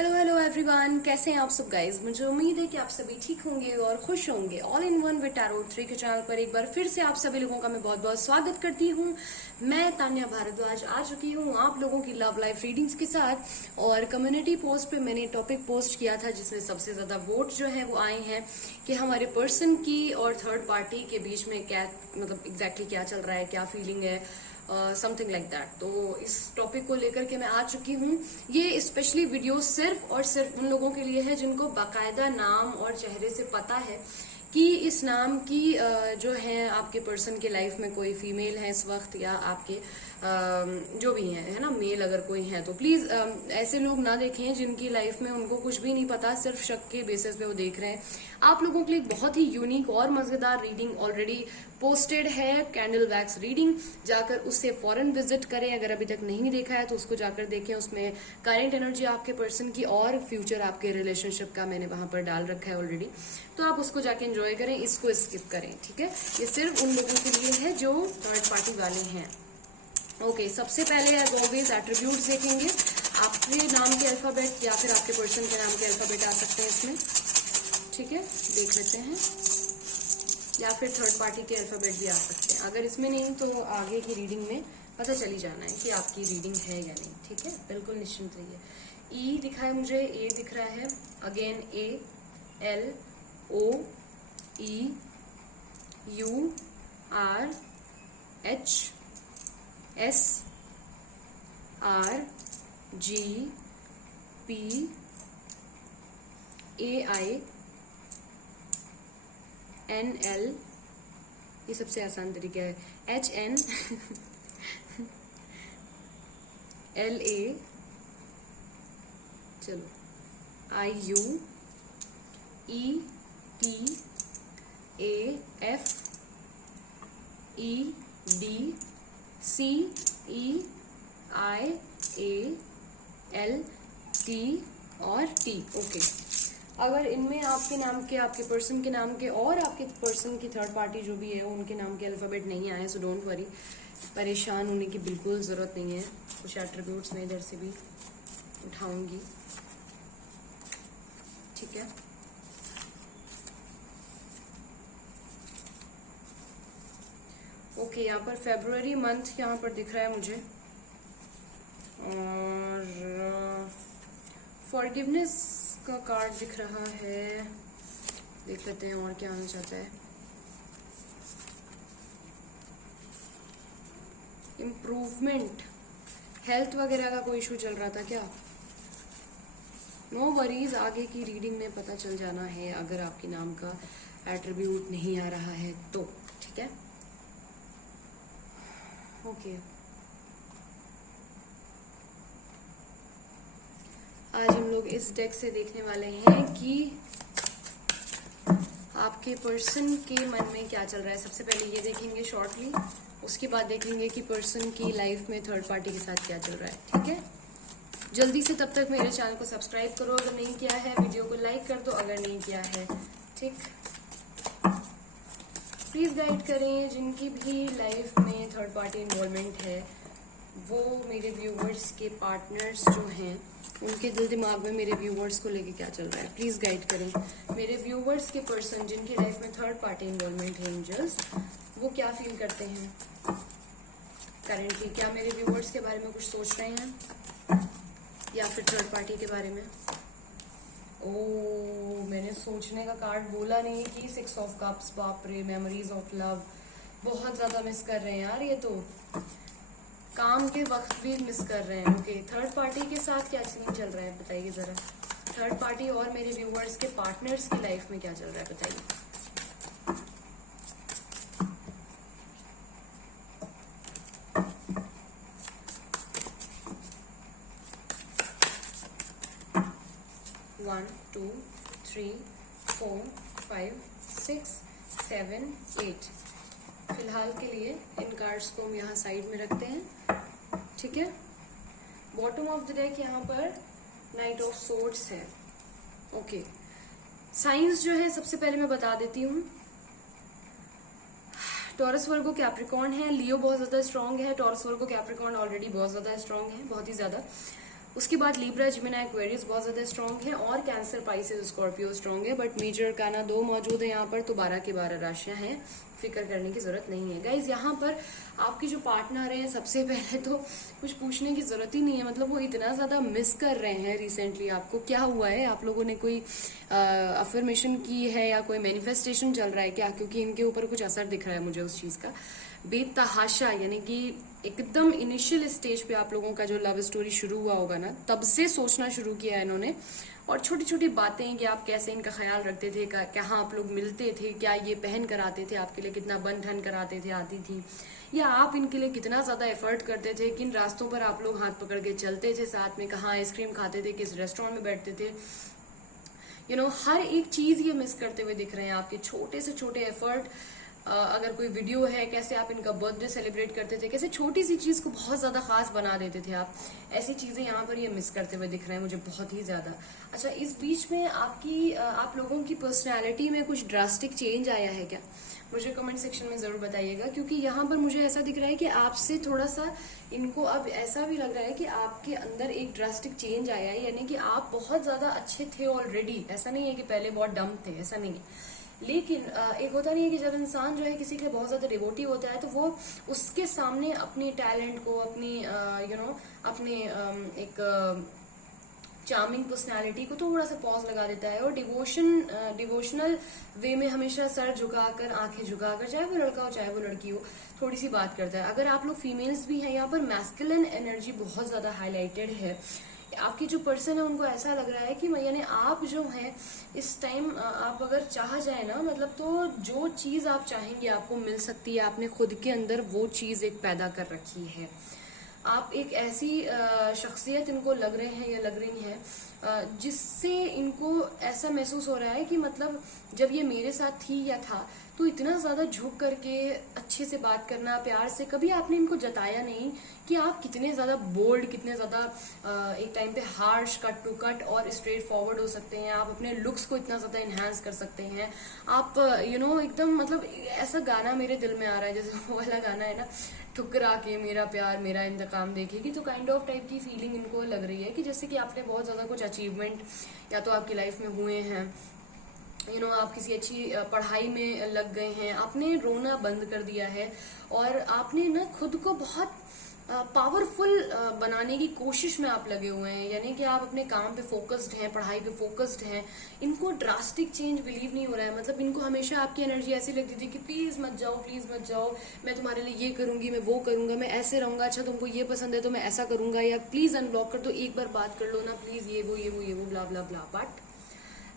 Hello hello everyone, कैसे हैं आप सब गाइज। मुझे उम्मीद है कि आप सभी ठीक होंगे और खुश होंगे। All in one with tarot 3 के चैनल पर एक बार फिर से आप सभी लोगों का मैं बहुत बहुत स्वागत करती हूँ। मैं तान्या भारद्वाज आ चुकी हूँ आप लोगों की लव लाइफ रीडिंग्स के साथ। और कम्युनिटी पोस्ट पे मैंने टॉपिक पोस्ट किया था जिसमें सबसे ज्यादा वोट जो है वो आए हैं कि हमारे पर्सन की और थर्ड पार्टी के बीच में क्या मतलब एग्जैक्टली क्या चल रहा है, क्या फीलिंग है, समथिंग लाइक दैट। तो इस टॉपिक को लेकर के मैं आ चुकी हूँ। ये स्पेशली वीडियो सिर्फ और सिर्फ उन लोगों के लिए है जिनको बाकायदा नाम और चेहरे से पता है कि इस नाम की जो है आपके पर्सन के लाइफ में कोई फीमेल है इस वक्त, या आपके जो भी है ना मेल अगर कोई है तो प्लीज ऐसे लोग ना देखें जिनकी लाइफ में उनको कुछ भी नहीं पता, सिर्फ शक के बेसिस पे वो देख रहे हैं। आप लोगों के लिए बहुत ही यूनिक और मजेदार रीडिंग ऑलरेडी पोस्टेड है, कैंडल वैक्स रीडिंग। जाकर उससे फौरन विजिट करें, अगर अभी तक नहीं देखा है तो उसको जाकर देखें। उसमें करंट एनर्जी आपके पर्सन की और फ्यूचर आपके रिलेशनशिप का मैंने वहां पर डाल रखा है ऑलरेडी, तो आप उसको जाके एंजॉय करें, इसको स्किप करें, ठीक है। ये सिर्फ उन लोगों के लिए है जो थर्ड पार्टी वाले हैं। ओके, सबसे पहले एज ऑलवेज एट्रीब्यूट्स देखेंगे। आपके नाम के अल्फाबेट या फिर आपके पर्सन के नाम के अल्फाबेट आ सकते हैं इसमें, ठीक है, देख लेते हैं। या फिर थर्ड पार्टी के अल्फाबेट भी आ सकते हैं। अगर इसमें नहीं तो आगे की रीडिंग में पता चली जाना है कि आपकी रीडिंग है या नहीं, ठीक है। बिल्कुल निश्चिंत रहिए। ई दिखा है मुझे, ए दिख रहा है, again A, L, O, E, U, R, H, S, R, G, P, A, I, N, L, ये सबसे आसान तरीका है, एच, एन, एल, ए, चलो, I, U, E, P, A, F, E, D, C, E, I, A, L, T और T. Okay, अगर इनमें आपके नाम के, आपके पर्सन के नाम के और आपके पर्सन की थर्ड पार्टी जो भी है उनके नाम के अल्फाबेट नहीं आए, सो डोंट वरी, परेशान होने की बिल्कुल ज़रूरत नहीं है। कुछ एट्रीब्यूट्स मैं इधर से भी उठाऊंगी, ठीक है। ओके, यहाँ पर फेब्रुअरी मंथ यहाँ पर दिख रहा है मुझे, और फॉरगिवनेस का कार्ड दिख रहा है। देख लेते हैं और क्या आना चाहता है। इम्प्रूवमेंट, हेल्थ वगैरह का कोई इशू चल रहा था क्या? नो वरीज, आगे की रीडिंग में पता चल जाना है अगर आपके नाम का एट्रीब्यूट नहीं आ रहा है तो, ठीक है। ओके, आज हम लोग इस डेक से देखने वाले हैं कि आपके पर्सन के मन में क्या चल रहा है। सबसे पहले ये देखेंगे शॉर्टली, उसके बाद देखेंगे कि पर्सन की लाइफ में थर्ड पार्टी के साथ क्या चल रहा है, ठीक है। जल्दी से तब तक मेरे चैनल को सब्सक्राइब करो अगर नहीं किया है, वीडियो को लाइक कर दो अगर नहीं किया है, ठीक। प्लीज गाइड करें जिनकी भी लाइफ में थर्ड पार्टी इन्वॉल्वमेंट है, वो मेरे व्यूवर्स के पार्टनर्स जो हैं उनके दिल दिमाग में मेरे व्यूवर्स को लेके क्या चल रहा है, प्लीज गाइड करें। मेरे व्यूवर्स के पर्सन जिनकी लाइफ में थर्ड पार्टी इन्वॉल्वमेंट है, एंजल्स, वो क्या फील करते हैं करेंटली। क्या मेरे व्यूवर्स के बारे में कुछ सोच रहे हैं या फिर थर्ड पार्टी के बारे में। ओ, मैंने सोचने का कार्ड बोला नहीं कि 6 ऑफ कप्स, बाप रे, मेमोरीज ऑफ लव बहुत ज्यादा मिस कर रहे हैं यार, ये तो काम के वक्त भी मिस कर रहे हैं। ओके, थर्ड पार्टी के साथ क्या सीन चल रहा है बताइए जरा। थर्ड पार्टी और मेरे व्यूवर्स के पार्टनर्स की लाइफ में क्या चल रहा है बताइए। One, two, three, 4, 5, 6, 7, 8। फिलहाल के लिए इन कार्ड्स को हम यहाँ साइड में रखते हैं, ठीक है। बॉटम ऑफ द डेक यहाँ पर नाइट ऑफ सोर्ड्स है। ओके, साइंस जो है सबसे पहले मैं बता देती हूँ। टॉरस वर्गो कैप्रिकॉर्न है, लियो बहुत ज्यादा स्ट्रांग है, टॉरस वर्गो कैप्रिकॉर्न ऑलरेडी बहुत ज्यादा स्ट्रांग है, बहुत ही ज्यादा। उसके बाद लिब्रा, जिमिनी, एक्वेरियस बहुत ज्यादा स्ट्रॉन्ग है और कैंसर, पाइसेस, स्कॉर्पियो स्ट्रॉन्ग है, बट मेजर का ना 2 मौजूद है यहाँ पर, तो 12 की 12 राशियां हैं, फिक्र करने की जरूरत नहीं है गाइज। यहाँ पर आपकी जो पार्टनर है, सबसे पहले तो कुछ पूछने की जरूरत ही नहीं है, मतलब वो इतना ज्यादा मिस कर रहे हैं रिसेंटली आपको। क्या हुआ है, आप लोगों ने कोई अफर्मेशन की है या कोई मैनिफेस्टेशन चल रहा है क्या? क्योंकि इनके ऊपर कुछ असर दिख रहा है मुझे उस चीज का। बेतहाशा, यानी कि एकदम इनिशियल स्टेज पे आप लोगों का जो लव स्टोरी शुरू हुआ होगा ना, तब से सोचना शुरू किया इन्होंने, और छोटी छोटी बातें कि आप कैसे इनका ख्याल रखते थे, कहाँ आप लोग मिलते थे, क्या ये पहन कर आते थे आपके लिए, कितना बन ठन कर आते थे, आती थी, या आप इनके लिए कितना ज्यादा एफर्ट करते थे, किन रास्तों पर आप लोग हाथ पकड़ के चलते थे साथ में, कहाँ आइसक्रीम खाते थे, किस रेस्टोरेंट में बैठते थे, हर एक चीज ये मिस करते हुए दिख रहे हैं आपके छोटे से छोटे एफर्ट। अगर कोई वीडियो है, कैसे आप इनका बर्थडे सेलिब्रेट करते थे, कैसे छोटी सी चीज को बहुत ज्यादा खास बना देते थे आप, ऐसी चीजें यहाँ पर ये मिस करते हुए दिख रहे हैं मुझे बहुत ही ज्यादा। अच्छा, इस बीच में आप लोगों की पर्सनैलिटी में कुछ ड्रास्टिक चेंज आया है क्या? मुझे कमेंट सेक्शन में जरूर बताइएगा, क्योंकि यहाँ पर मुझे ऐसा दिख रहा है कि आपसे थोड़ा सा इनको अब ऐसा भी लग रहा है कि आपके अंदर एक ड्रास्टिक चेंज आया है, यानी कि आप बहुत ज्यादा अच्छे थे ऑलरेडी। ऐसा नहीं है कि पहले बहुत डम थे, ऐसा नहीं है, लेकिन एक होता नहीं है कि जब इंसान जो है किसी के लिए बहुत ज्यादा डिवोटी होता है, तो वो उसके सामने अपनी टैलेंट को, अपनी अपने एक चार्मिंग पर्सनालिटी को थोड़ा सा पॉज लगा देता है, और डिवोशनल वे में हमेशा सर झुकाकर, आंखें झुकाकर, चाहे वो लड़का हो चाहे वो लड़की हो, थोड़ी सी बात करता है। अगर आप लोग फीमेल्स भी हैं, यहाँ पर मैस्कुलिन एनर्जी बहुत ज्यादा हाईलाइटेड है। आपकी जो पर्सन है उनको ऐसा लग रहा है कि यानी आप जो हैं इस टाइम, आप अगर चाह जाए ना, मतलब तो जो चीज आप चाहेंगे आपको मिल सकती है। आपने खुद के अंदर वो चीज एक पैदा कर रखी है। आप एक ऐसी शख्सियत इनको लग रहे हैं या लग रही हैं जिससे इनको ऐसा महसूस हो रहा है कि मतलब जब ये मेरे साथ थी या था, तो इतना ज्यादा झुक करके अच्छे से बात करना, प्यार से, कभी आपने इनको जताया नहीं कि आप कितने ज्यादा बोल्ड, कितने ज्यादा एक टाइम पे हार्श, कट टू कट और स्ट्रेट फॉरवर्ड हो सकते हैं। आप अपने लुक्स को इतना ज्यादा इनहेंस कर सकते हैं। आप एकदम, मतलब ऐसा गाना मेरे दिल में आ रहा है, जैसे वो वाला गाना है ना, ठुकरा के मेरा प्यार मेरा इंतकाम देखेगी, तो काइंड ऑफ टाइप की फीलिंग इनको लग रही है कि जैसे कि आपने बहुत ज्यादा कुछ अचीवमेंट या तो आपकी लाइफ में हुए हैं, आप किसी अच्छी पढ़ाई में लग गए हैं, आपने रोना बंद कर दिया है, और आपने ना खुद को बहुत पावरफुल बनाने की कोशिश में आप लगे हुए हैं, यानी कि आप अपने काम पे फोकस्ड हैं, पढ़ाई पे फोकस्ड हैं। इनको ड्रास्टिक चेंज बिलीव नहीं हो रहा है, मतलब इनको हमेशा आपकी एनर्जी ऐसी लगती थी कि प्लीज मत जाओ, प्लीज मत जाओ, मैं तुम्हारे लिए ये करूंगी, मैं वो करूंगा, मैं ऐसे रहूंगा, अच्छा तुमको ये पसंद है तो मैं ऐसा करूंगा, या प्लीज अनब्लॉक कर दो, एक बार बात कर लो ना प्लीज, ये वो ब्ला ब्ला ब्ला। बट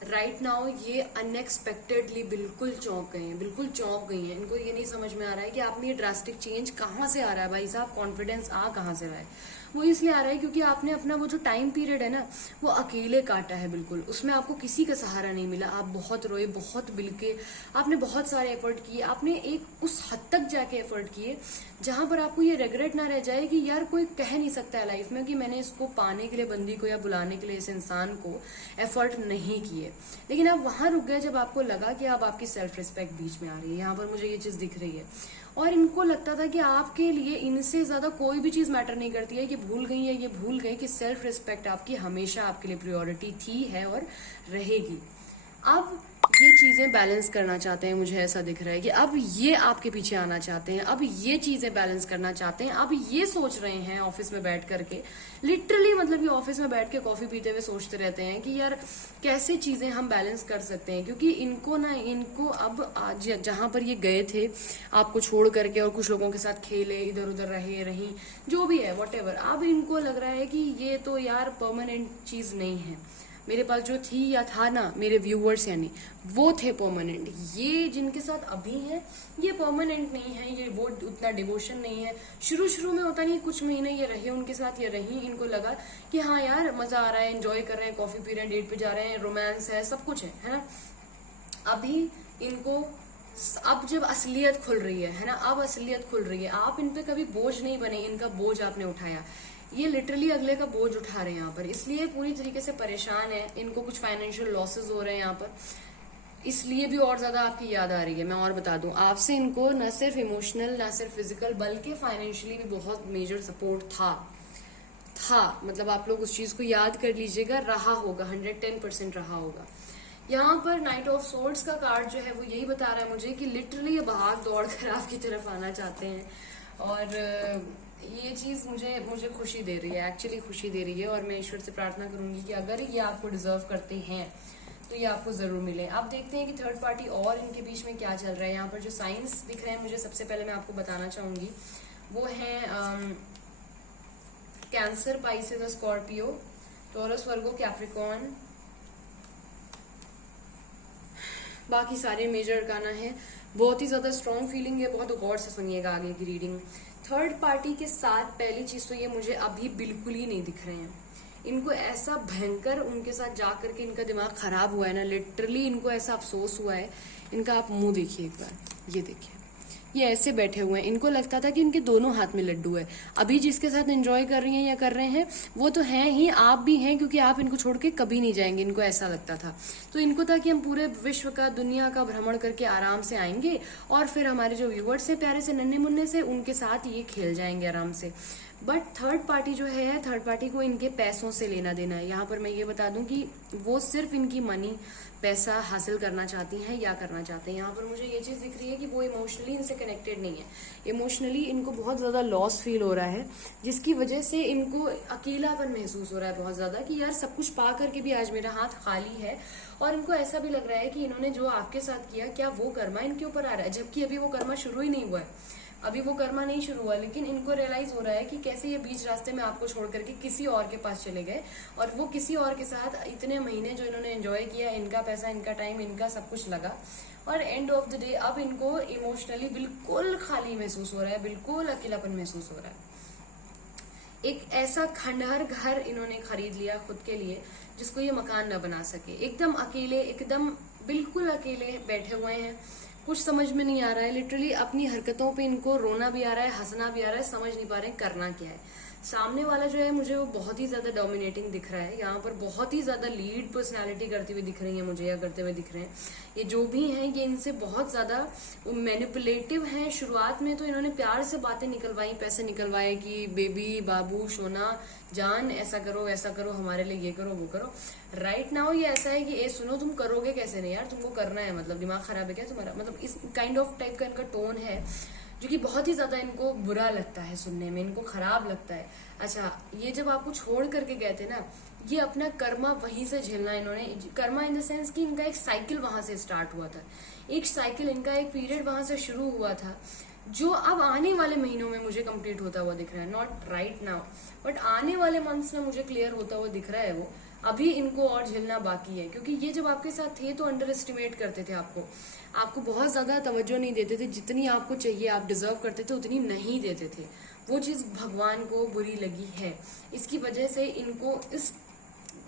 राइट नाउ ये अनएक्सपेक्टेडली बिल्कुल चौंक गए हैं, बिल्कुल चौंक गई हैं। इनको ये नहीं समझ में आ रहा है कि आप में ये ड्रास्टिक चेंज कहाँ से आ रहा है भाई साहब, कॉन्फिडेंस कहाँ से रहा है। वो इसलिए आ रहा है क्योंकि आपने अपना वो जो टाइम पीरियड है ना, वो अकेले काटा है बिल्कुल, उसमें आपको किसी का सहारा नहीं मिला। आप बहुत रोए, बहुत बिलके, आपने बहुत सारे एफर्ट किए, आपने एक उस हद तक जाके एफर्ट किए जहां पर आपको ये रिग्रेट ना रह जाए कि यार कोई कह नहीं सकता है लाइफ में कि मैंने इसको पाने के लिए, बंदी को या बुलाने के लिए इस इंसान को एफर्ट नहीं किए। लेकिन आप वहां रुक गए जब आपको लगा कि अब आपकी सेल्फ रिस्पेक्ट बीच में आ रही है। यहाँ पर मुझे ये चीज दिख रही है, और इनको लगता था कि आपके लिए इनसे ज्यादा कोई भी चीज मैटर नहीं करती है, कि भूल गई है, ये भूल गई कि सेल्फ रिस्पेक्ट आपकी हमेशा आपके लिए प्रायोरिटी थी, है और रहेगी। अब ये चीजें बैलेंस करना चाहते हैं, मुझे ऐसा दिख रहा है कि अब ये आपके पीछे आना चाहते हैं, अब ये चीजें बैलेंस करना चाहते हैं। अब ये सोच रहे हैं ऑफिस में बैठ करके, लिटरली मतलब ये ऑफिस में बैठ के कॉफी पीते हुए सोचते रहते हैं कि यार कैसे चीजें हम बैलेंस कर सकते हैं। क्योंकि इनको अब आज जहां पर ये गए थे आपको छोड़ करके, और कुछ लोगों के साथ खेले, इधर उधर रही, जो भी है व्हाटएवर, अब इनको लग रहा है कि ये तो यार परमानेंट चीज नहीं है। मेरे पास जो थी या था ना, मेरे व्यूअर्स यानी, वो थे परमानेंट। ये जिनके साथ अभी है ये परमानेंट नहीं है, ये वो उतना डिवोशन नहीं है। शुरू में होता नहीं, कुछ महीने ये रहे उनके साथ, ये रही, इनको लगा कि हाँ यार मजा आ रहा है, एंजॉय कर रहे हैं, कॉफी पी रहे हैं, डेट पे जा रहे हैं, रोमांस है, सब कुछ है ना। अभी इनको, अब जब असलियत खुल रही है ना, अब असलियत खुल रही है। आप इन पे कभी बोझ नहीं बने, इनका बोझ आपने उठाया, ये लिटरली अगले का बोझ उठा रहे हैं यहाँ पर, इसलिए पूरी तरीके से परेशान है। इनको कुछ फाइनेंशियल लॉसेस हो रहे हैं यहाँ पर, इसलिए भी और ज्यादा आपकी याद आ रही है। मैं और बता दूं, आपसे इनको न सिर्फ इमोशनल, न सिर्फ फिजिकल, बल्कि फाइनेंशियली भी बहुत मेजर सपोर्ट था हाँ, मतलब आप लोग उस चीज को याद कर लीजिएगा, रहा होगा, 110% रहा होगा। यहाँ पर नाइट ऑफ सोर्ड्स का कार्ड जो है वो यही बता रहा है मुझे कि लिटरली ये भाग दौड़ कर आपकी तरफ आना चाहते हैं, और ये चीज मुझे मुझे खुशी दे रही है, एक्चुअली खुशी दे रही है। और मैं ईश्वर से प्रार्थना करूंगी कि अगर ये आपको डिजर्व करते हैं तो ये आपको जरूर मिले। आप देखते हैं कि थर्ड पार्टी और इनके बीच में क्या चल रहा है। यहाँ पर जो साइंस दिख रहे हैं मुझे, सबसे पहले मैं आपको बताना चाहूंगी वो है कैंसर, पाइसेस, स्कॉर्पियो, टॉरस, वर्गो, कैप्रिकॉर्न, बाकी सारे मेजर अरकाना है। बहुत ही ज्यादा स्ट्रॉन्ग फीलिंग है, बहुत गौर से सुनिएगा आगे की रीडिंग। थर्ड पार्टी के साथ पहली चीज तो ये मुझे अभी बिल्कुल ही नहीं दिख रहे हैं। इनको ऐसा भयंकर उनके साथ जा करके इनका दिमाग खराब हुआ है ना, लिटरली इनको ऐसा अफसोस हुआ है। इनका आप मुंह देखिए एक बार, ये देखिए, ये ऐसे बैठे हुए हैं। इनको लगता था कि इनके दोनों हाथ में लड्डू है। अभी जिसके साथ एंजॉय कर रही हैं या कर रहे हैं वो तो हैं ही, आप भी हैं, क्योंकि आप इनको छोड़ के कभी नहीं जाएंगे, इनको ऐसा लगता था। तो इनको था कि हम पूरे विश्व का, दुनिया का भ्रमण करके आराम से आएंगे और फिर हमारे जो व्यूवर्स है प्यारे से, नन्हे मुन्ने से, उनके साथ ये खेल जाएंगे आराम से। बट थर्ड पार्टी जो है, थर्ड पार्टी को इनके पैसों से लेना देना है। यहाँ पर मैं ये बता दूं कि वो सिर्फ इनकी मनी, पैसा हासिल करना चाहती हैं या करना चाहते हैं। यहाँ पर मुझे ये चीज दिख रही है कि वो इमोशनली इनसे कनेक्टेड नहीं है। इमोशनली इनको बहुत ज्यादा लॉस फील हो रहा है, जिसकी वजह से इनको अकेलापन महसूस हो रहा है बहुत ज्यादा, कि यार सब कुछ पा करके भी आज मेरा हाथ खाली है। और इनको ऐसा भी लग रहा है कि इन्होंने जो आपके साथ किया, क्या वो कर्मा इनके ऊपर आ रहा है, जबकि अभी वो कर्मा शुरू ही नहीं हुआ है, अभी वो कर्मा नहीं शुरू हुआ। लेकिन इनको रियलाइज हो रहा है कि कैसे ये बीच रास्ते में आपको छोड़ करके किसी और के पास चले गए, और वो किसी और के साथ इतने महीने जो इन्होंने एंजॉय किया, इनका पैसा, इनका टाइम, इनका सब कुछ लगा, और एंड ऑफ द डे अब इनको इमोशनली बिल्कुल खाली महसूस हो रहा है, बिल्कुल अकेलापन महसूस हो रहा है। एक ऐसा खंडहर घर इन्होंने खरीद लिया खुद के लिए, जिसको ये मकान न बना सके। एकदम अकेले, एकदम बिल्कुल अकेले बैठे हुए हैं, कुछ समझ में नहीं आ रहा है। लिटरली अपनी हरकतों पे इनको रोना भी आ रहा है, हंसना भी आ रहा है, समझ नहीं पा रहे हैं करना क्या है। सामने वाला जो है मुझे वो बहुत ही ज्यादा डोमिनेटिंग दिख रहा है। यहाँ पर बहुत ही ज्यादा लीड पर्सनालिटी करती हुई दिख रही है मुझे, या करते हुए दिख रहे हैं। ये जो भी हैं ये इनसे बहुत ज्यादा मैनिपुलेटिव हैं। शुरुआत में तो इन्होंने प्यार से बातें निकलवाई, पैसे निकलवाए कि बेबी, बाबू, सोना, जान, ऐसा करो, वैसा करो, हमारे लिए ये करो, वो करो। राइट नाउ ये ऐसा है कि ए सुनो, तुम करोगे कैसे नहीं यार, तुमको करना है, मतलब दिमाग खराब है क्या तुम्हारा, मतलब इस काइंड ऑफ टाइप का इनका टोन है, जो कि बहुत ही ज्यादा इनको बुरा लगता है सुनने में, इनको खराब लगता है। अच्छा, ये जब आपको छोड़ करके गए थे ना, ये अपना कर्मा वहीं से झेलना इन्होंने, कर्मा इन द सेंस कि इनका एक साइकिल वहां से स्टार्ट हुआ था, एक साइकिल, इनका एक पीरियड वहां से शुरू हुआ था, जो अब आने वाले महीनों में मुझे कंप्लीट होता हुआ दिख रहा है। नॉट राइट नाउ, बट आने वाले मंथ्स में मुझे क्लियर होता हुआ दिख रहा है वो। अभी इनको और झेलना बाकी है, क्योंकि ये जब आपके साथ थे तो अंडर एस्टिमेट करते थे आपको बहुत ज्यादा तवज्जो नहीं देते थे, जितनी आपको चाहिए, आप डिजर्व करते थे उतनी नहीं देते थे। वो चीज भगवान को बुरी लगी है, इसकी वजह से इनको इस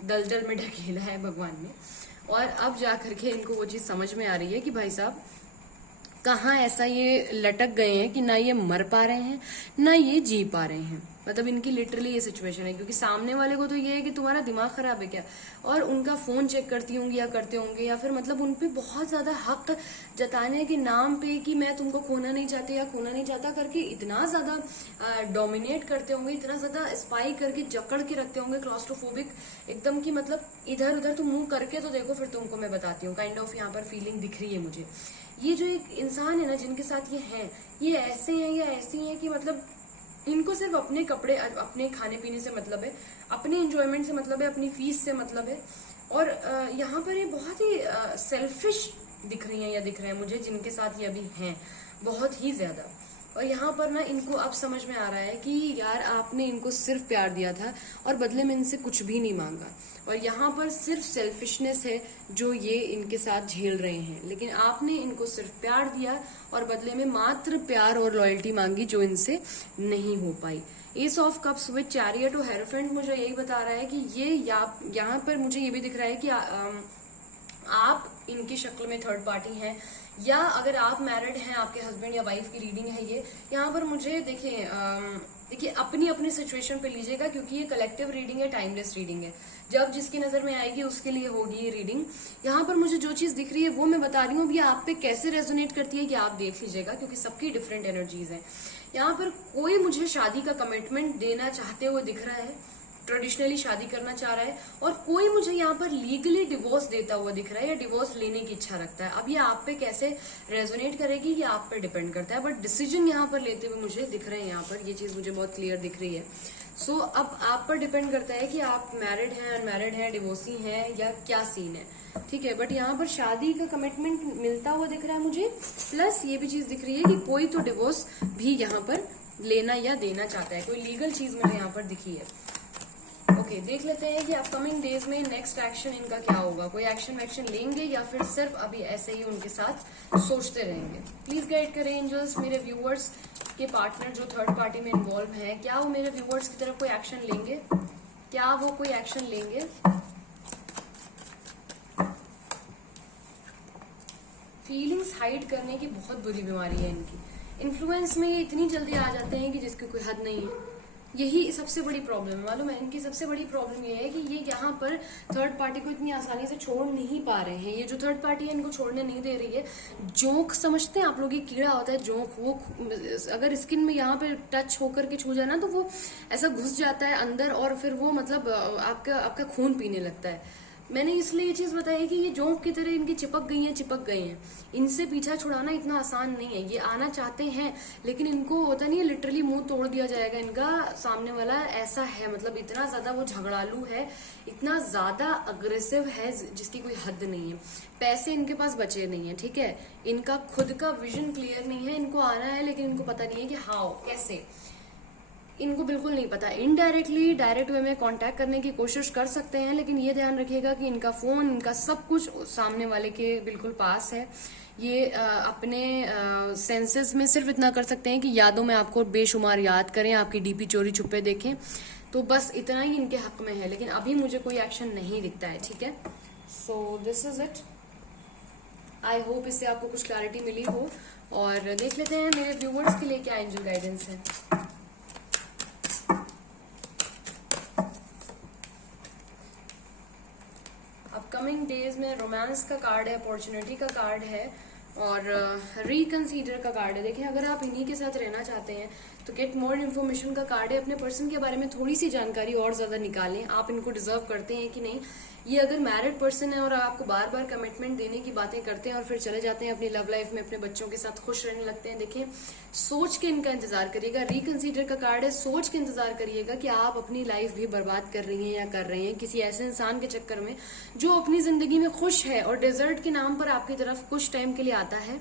दलदल में ढकेला है भगवान ने। और अब जा करके इनको वो चीज समझ में आ रही है कि भाई साहब कहाँ ऐसा ये लटक गए हैं कि ना ये मर पा रहे हैं ना ये जी पा रहे हैं। मतलब इनकी लिटरली ये सिचुएशन है, क्योंकि सामने वाले को तो ये है कि तुम्हारा दिमाग खराब है क्या, और उनका फोन चेक करती होंगी या करते होंगे, या फिर मतलब उनपे बहुत ज्यादा हक जताने के नाम पे कि मैं तुमको खोना नहीं चाहती या खोना नहीं चाहता करके इतना ज्यादा डोमिनेट करते होंगे, इतना ज्यादा स्पाई करके जकड़ के रखते होंगे, क्लॉस्ट्रोफोबिक एकदम की, मतलब इधर उधर तुम मुंह करके तो देखो फिर तुमको मैं बताती हूँ, काइंड ऑफ यहाँ पर फीलिंग दिख रही है मुझे। ये जो एक इंसान है ना जिनके साथ ये हैं, ये ऐसे हैं या ऐसी हैं कि मतलब इनको सिर्फ अपने कपड़े, अपने खाने पीने से मतलब है, अपने एंजॉयमेंट से मतलब है, अपनी फीस से मतलब है। और यहाँ पर ये बहुत ही सेल्फिश दिख रही हैं या दिख रहे हैं मुझे, जिनके साथ ये अभी हैं, बहुत ही ज्यादा। और यहाँ पर ना इनको अब समझ में आ रहा है कि यार आपने इनको सिर्फ प्यार दिया था और बदले में इनसे कुछ भी नहीं मांगा, और यहाँ पर सिर्फ सेल्फिशनेस है जो ये इनके साथ झेल रहे हैं। लेकिन आपने इनको सिर्फ प्यार दिया और बदले में मात्र प्यार और लॉयल्टी मांगी, जो इनसे नहीं हो पाई। Ace of cups with chariot और हेरोफेंट मुझे यही बता रहा है कि ये यहाँ पर मुझे ये भी दिख रहा है कि आप इनकी शक्ल में थर्ड पार्टी हैं, या अगर आप मैरिड हैं, आपके हस्बैंड या वाइफ की रीडिंग है ये। यहाँ पर मुझे देखिए अपनी अपनी सिचुएशन पे लीजिएगा, क्योंकि ये कलेक्टिव रीडिंग है, टाइमलेस रीडिंग है, जब जिसकी नजर में आएगी उसके लिए होगी ये रीडिंग। यहाँ पर मुझे जो चीज दिख रही है वो मैं बता रही हूँ, आप पे कैसे रेजोनेट करती है कि आप देख लीजिएगा, क्योंकि सबकी डिफरेंट एनर्जीज है। यहाँ पर कोई मुझे शादी का कमिटमेंट देना चाहते हुए दिख रहा है, ट्रेडिशनली शादी करना चाह रहा है, और कोई मुझे यहाँ पर लीगली डिवोर्स देता हुआ दिख रहा है या डिवोर्स लेने की इच्छा रखता है। अब ये आप पे कैसे रेजोनेट करेगी ये आप पे डिपेंड करता है, बट डिसीजन यहाँ पर लेते हुए मुझे दिख रहे हैं, यहाँ पर ये चीज मुझे बहुत क्लियर दिख रही है। सो अब आप पर डिपेंड करता है कि आप मैरिड हैं, अनमैरिड हैं, डिवोर्सी हैं या क्या सीन है, ठीक है। बट यहाँ पर शादी का कमिटमेंट मिलता हुआ दिख रहा है मुझे, प्लस ये भी चीज दिख रही है कि कोई तो डिवोर्स भी यहाँ पर लेना या देना चाहता है, कोई लीगल चीज मुझे यहाँ पर दिखी है। ओके, देख लेते हैं कि अपकमिंग डेज में नेक्स्ट एक्शन इनका क्या होगा। कोई एक्शन वैक्शन लेंगे या फिर सिर्फ अभी ऐसे ही उनके साथ सोचते रहेंगे। प्लीज गाइड करें एंजल्स मेरे व्यूअर्स के पार्टनर जो थर्ड पार्टी में इन्वॉल्व हैं, क्या वो मेरे व्यूअर्स की तरफ कोई एक्शन लेंगे, क्या वो कोई एक्शन लेंगे। फीलिंग्स हाइड करने की बहुत बुरी बीमारी है इनकी। इन्फ्लुएंस में ये इतनी जल्दी आ जाते हैं कि जिसकी कोई हद नहीं है। यही सबसे बड़ी प्रॉब्लम है, मालूम है। इनकी सबसे बड़ी प्रॉब्लम ये है कि ये यहाँ पर थर्ड पार्टी को इतनी आसानी से छोड़ नहीं पा रहे हैं। ये जो थर्ड पार्टी है इनको छोड़ने नहीं दे रही है। जोंक समझते हैं आप लोग, ये कीड़ा होता है जोंक, वो अगर स्किन में यहाँ पे टच होकर के छू जाए ना तो वो ऐसा घुस जाता है अंदर और फिर वो मतलब आपका खून पीने लगता है। मैंने इसलिए ये चीज बताई कि ये जोंक की तरह इनकी चिपक गए हैं। इनसे पीछा छुड़ाना इतना आसान नहीं है। ये आना चाहते हैं लेकिन इनको होता नहीं है, लिटरली मुंह तोड़ दिया जाएगा इनका। सामने वाला ऐसा है, मतलब इतना ज्यादा वो झगड़ालू है, इतना ज्यादा अग्रेसिव है जिसकी कोई हद नहीं है। पैसे इनके पास बचे नहीं है, ठीक है। इनका खुद का विजन क्लियर नहीं है। इनको आना है लेकिन इनको पता नहीं है कि हाउ, कैसे, इनको बिल्कुल नहीं पता। इनडायरेक्टली डायरेक्ट वे में कांटेक्ट करने की कोशिश कर सकते हैं, लेकिन ये ध्यान रखिएगा कि इनका फोन, इनका सब कुछ सामने वाले के बिल्कुल पास है। ये अपने सेंसेस में सिर्फ इतना कर सकते हैं कि यादों में आपको बेशुमार याद करें, आपकी डीपी चोरी छुपे देखें, तो बस इतना ही इनके हक में है। लेकिन अभी मुझे कोई एक्शन नहीं दिखता है, ठीक है। So this is it. I hope इससे आपको कुछ क्लैरिटी मिली हो। और देख लेते हैं मेरे व्यूवर्स के लिए क्या एंजल गाइडेंस है। अपकमिंग डेज में रोमांस का कार्ड है, अपॉर्चुनिटी का कार्ड है और रिकंसीडर का कार्ड है। देखिए, अगर आप इन्हीं के साथ रहना चाहते हैं तो गेट मोर इन्फॉर्मेशन का कार्ड है। अपने पर्सन के बारे में थोड़ी सी जानकारी और ज्यादा निकालें, आप इनको डिजर्व करते हैं कि नहीं। ये अगर मैरिड पर्सन है और आपको बार बार कमिटमेंट देने की बातें करते हैं और फिर चले जाते हैं अपनी लव लाइफ में, अपने बच्चों के साथ खुश रहने लगते हैं, देखिए सोच के इनका इंतजार करिएगा। रिकंसीडर का कार्ड है, सोच के इंतजार करिएगा कि आप अपनी लाइफ भी बर्बाद कर रही हैं या कर रहे हैं किसी ऐसे इंसान के चक्कर में जो अपनी जिंदगी में खुश है और डेजर्ट के नाम पर आपकी तरफ कुछ टाइम के लिए आता है।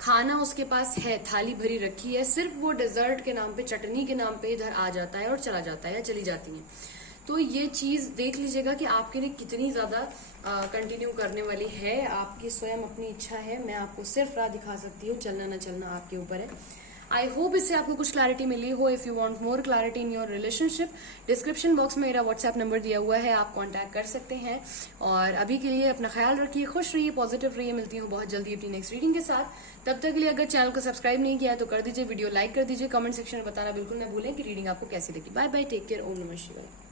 खाना उसके पास है, थाली भरी रखी है, सिर्फ वो डेजर्ट के नाम पे, चटनी के नाम पे इधर आ जाता है और चला जाता है या चली जाती है। तो ये चीज देख लीजिएगा कि आपके लिए कितनी ज्यादा कंटिन्यू करने वाली है। आपकी स्वयं अपनी इच्छा है, मैं आपको सिर्फ राह दिखा सकती हूँ, चलना ना चलना आपके ऊपर है। आई होप इससे आपको कुछ क्लैरिटी मिली हो। If you want more clarity in your relationship, description box में मेरा व्हाट्सएप नंबर दिया हुआ है, आप कांटेक्ट कर सकते हैं। और अभी के लिए अपना ख्याल रखिए, खुश रहिए, पॉजिटिव रहिए। मिलती हूँ बहुत जल्दी अपनी नेक्स्ट रीडिंग के साथ। तब तक के लिए अगर चैनल को सब्सक्राइब नहीं किया है तो कर दीजिए, वीडियो लाइक कर दीजिए, कमेंट सेक्शन में बताना बिल्कुल ना भूलें कि रीडिंग आपको कैसी लगी। बाय बाय, टेक केयर, ओम नमः शिवाय।